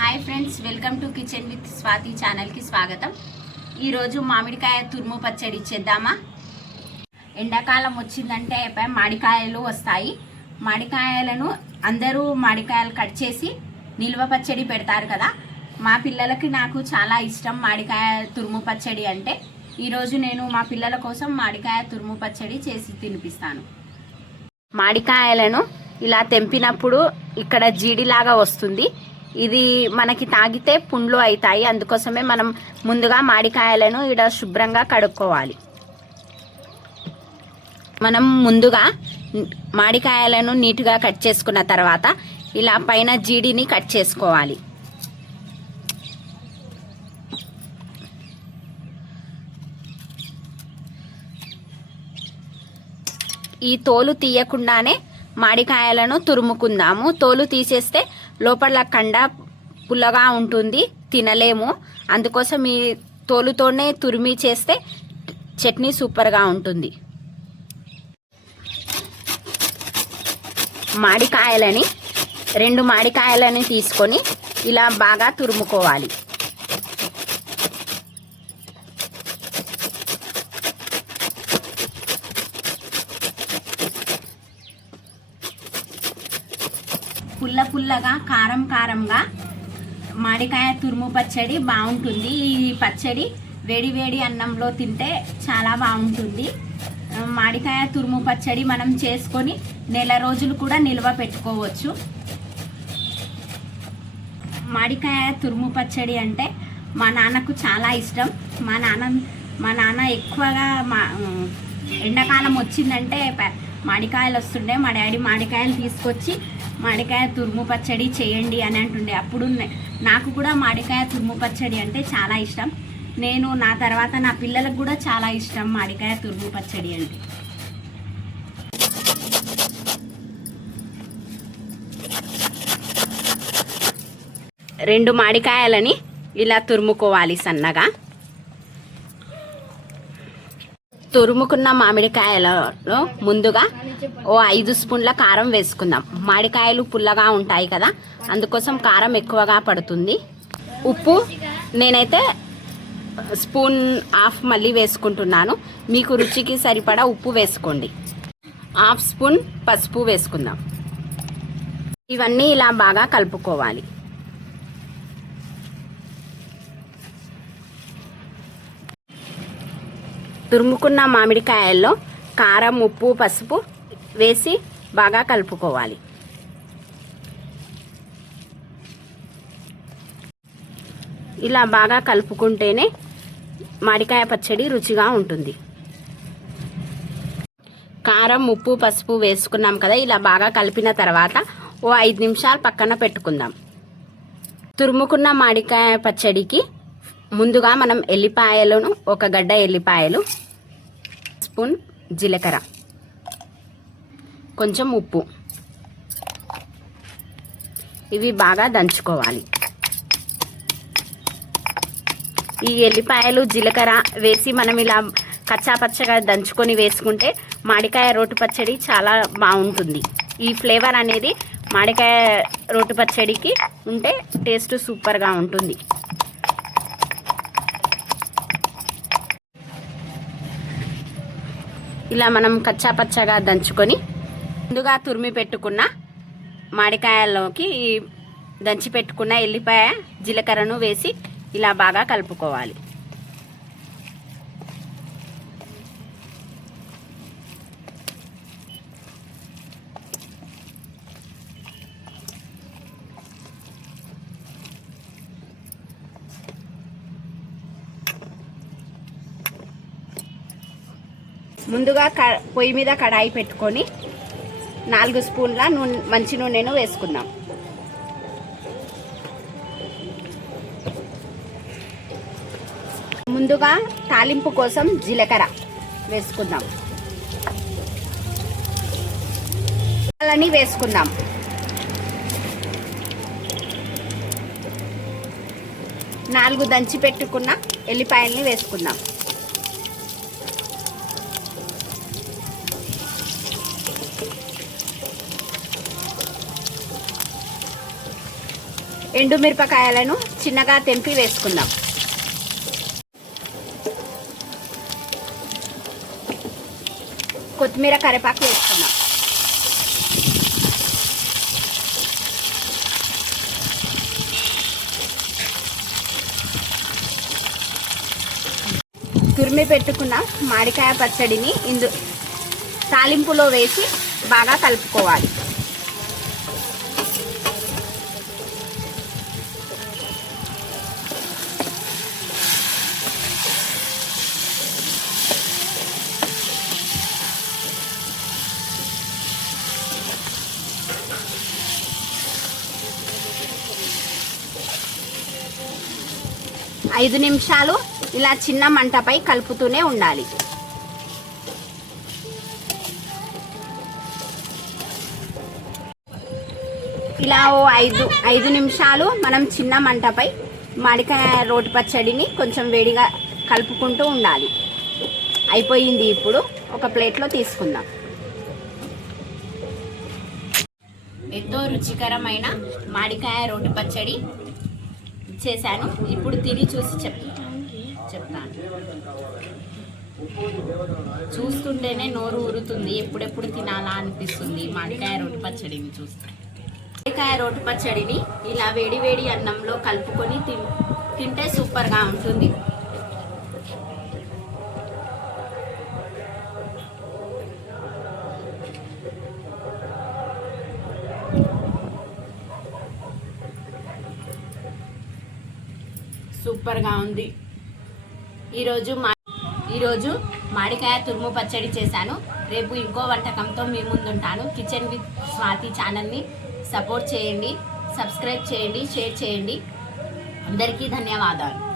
Hi friends, welcome to kitchen with Swathi ఛానల్కి స్వాగతం. ఈరోజు మామిడికాయ తురుము పచ్చడి చేద్దామా. ఎండాకాలం వచ్చిందంటే మామిడికాయలు వస్తాయి. మామిడికాయలను అందరూ మామిడికాయలు కట్ చేసి నిల్వ పచ్చడి పెడతారు కదా. మా పిల్లలకి నాకు చాలా ఇష్టం మామిడికాయ తురుము పచ్చడి అంటే. ఈరోజు నేను మా పిల్లల కోసం మామిడికాయ తురుము పచ్చడి చేసి తినిపిస్తాను. మామిడికాయలను ఇలా తెంపినప్పుడు ఇక్కడ జీడిలాగా వస్తుంది. ఇది మనకి తాగితే పుండ్లు అవుతాయి. అందుకోసమే మనం ముందుగా మామిడికాయలను ఇక్కడ శుభ్రంగా కడుక్కోవాలి. మనం ముందుగా మామిడికాయలను నీట్గా కట్ చేసుకున్న తర్వాత ఇలా పైన జీడిని కట్ చేసుకోవాలి. ఈ తోలు తీయకుండానే మామిడికాయలను తురుముకుందాము. తోలు తీసేస్తే లోపల కండ పుల్లగా ఉంటుంది, తినలేము. అందుకోసం ఈ తోలుతోనే తురిమి చేస్తే చట్నీ సూపర్గా ఉంటుంది. మామిడికాయలని 2 మామిడికాయలని తీసుకొని ఇలా బాగా తురుముకోవాలి. పుల్ల పుల్లగా కారం కారంగా మామిడికాయ తురుము పచ్చడి బాగుంటుంది. ఈ పచ్చడి వేడి వేడి అన్నంలో తింటే చాలా బాగుంటుంది. మామిడికాయ తురుము పచ్చడి మనం చేసుకొని నెల రోజులు కూడా నిల్వ పెట్టుకోవచ్చు. మామిడికాయ తురుము పచ్చడి అంటే మా నాన్నకు చాలా ఇష్టం. మా నాన్న ఎక్కువగా ఎండాకాలం వచ్చిందంటే మామిడికాయలు వస్తుండే. మా డాడీ మామిడికాయలు తీసుకొచ్చి మామిడికాయ తురుము పచ్చడి చేయండి అని అంటుండే. అప్పుడు నాకు కూడా మామిడికాయ తురుము పచ్చడి అంటే చాలా ఇష్టం. నా తర్వాత నా పిల్లలకు కూడా చాలా ఇష్టం మామిడికాయ తురుము పచ్చడి అంటే. రెండు మామిడికాయలని ఇలా తురుముకోవాలి సన్నగా. తురుముకున్న మామిడికాయలలో ముందుగా 5 స్పూన్ల కారం వేసుకుందాం. మామిడికాయలు పుల్లగా ఉంటాయి కదా, అందుకోసం కారం ఎక్కువగా పడుతుంది. ఉప్పు నేనైతే 1.5 స్పూన్ మళ్ళీ వేసుకుంటున్నాను. మీకు రుచికి సరిపడా ఉప్పు వేసుకోండి. 1/2 స్పూన్ పసుపు వేసుకుందాం. ఇవన్నీ ఇలా బాగా కలుపుకోవాలి. తురుముకున్న మామిడికాయల్లో కారం, ఉప్పు, పసుపు వేసి బాగా కలుపుకోవాలి. ఇలా బాగా కలుపుకుంటేనే మామిడికాయ పచ్చడి రుచిగా ఉంటుంది. కారం, ఉప్పు, పసుపు వేసుకున్నాం కదా. ఇలా బాగా కలిపిన తర్వాత 5 నిమిషాలు పక్కన పెట్టుకుందాం. తురుముకున్న మామిడికాయ పచ్చడికి ముందుగా మనం ఎల్లిపాయలను 1 గడ్డ ఎల్లిపాయలు, స్పూన్ జీలకర్ర, కొంచెం ఉప్పు ఇవి బాగా దంచుకోవాలి. ఈ ఎల్లిపాయలు జీలకర్ర వేసి మనం ఇలా కచ్చాపచ్చగా దంచుకొని వేసుకుంటే మామిడికాయ రోటి పచ్చడి చాలా బాగుంటుంది. ఈ ఫ్లేవర్ అనేది మామిడికాయ రోటి పచ్చడికి ఉంటే టేస్ట్ సూపర్గా ఉంటుంది. ఇలా మనం కచ్చాపచ్చగా దంచుకొని ముందుగా తురిమి పెట్టుకున్న మామిడికాయల్లోకి దంచి పెట్టుకున్న ఎల్లిపాయ జీలకర్రను వేసి ఇలా బాగా కలుపుకోవాలి. ముందుగా పొయ్యి మీద కడాయి పెట్టుకొని 4 స్పూన్ల మంచి నూనెను వేసుకుందాం. ముందుగా తాలింపు కోసం జీలకర్ర వేసుకుందాం. అల్లని వేసుకుందాం. నాలుగు దంచి పెట్టుకున్న ఎల్లిపాయల్ని వేసుకుందాం. ఎండుమిరపకాయలను చిన్నగా తెంపి వేసుకుందాం. కొత్తిమీర కరివేపాకు వేసుకుందాం. తురిమి పెట్టుకున్న మామిడికాయ పచ్చడిని తాలింపులో వేసి బాగా కలుపుకోవాలి. ఐదు నిమిషాలు ఇలా చిన్న మంటపై కలుపుతూనే ఉండాలి. ఇలా ఐదు నిమిషాలు మనం చిన్న మంటపై మామిడికాయ రోటి పచ్చడిని కొంచెం వేడిగా కలుపుకుంటూ ఉండాలి. అయిపోయింది. ఇప్పుడు ఒక ప్లేట్లో తీసుకుందాం. ఎంతో రుచికరమైన మామిడికాయ రోటి పచ్చడి చేశాను. ఇప్పుడు తిని చూసి చెప్తాను. చూస్తుంటేనే నోరు ఊరుతుంది. ఎప్పుడెప్పుడు తినాలా అనిపిస్తుంది మామిడికాయ రోటి పచ్చడిని చూస్తే. మామిడికాయ రోటి పచ్చడిని ఇలా వేడి అన్నంలో కలుపుకొని తింటే సూపర్గా ఉంటుంది. సూపర్గా ఉంది. ఈరోజు మామిడికాయ తురుము పచ్చడి చేశాను. రేపు ఇంకో వంటకంతో మీ ముందుంటాను. కిచెన్ విత్ స్వాతి ఛానల్ని సపోర్ట్ చేయండి, సబ్స్క్రైబ్ చేయండి, షేర్ చేయండి. అందరికీ ధన్యవాదాలు.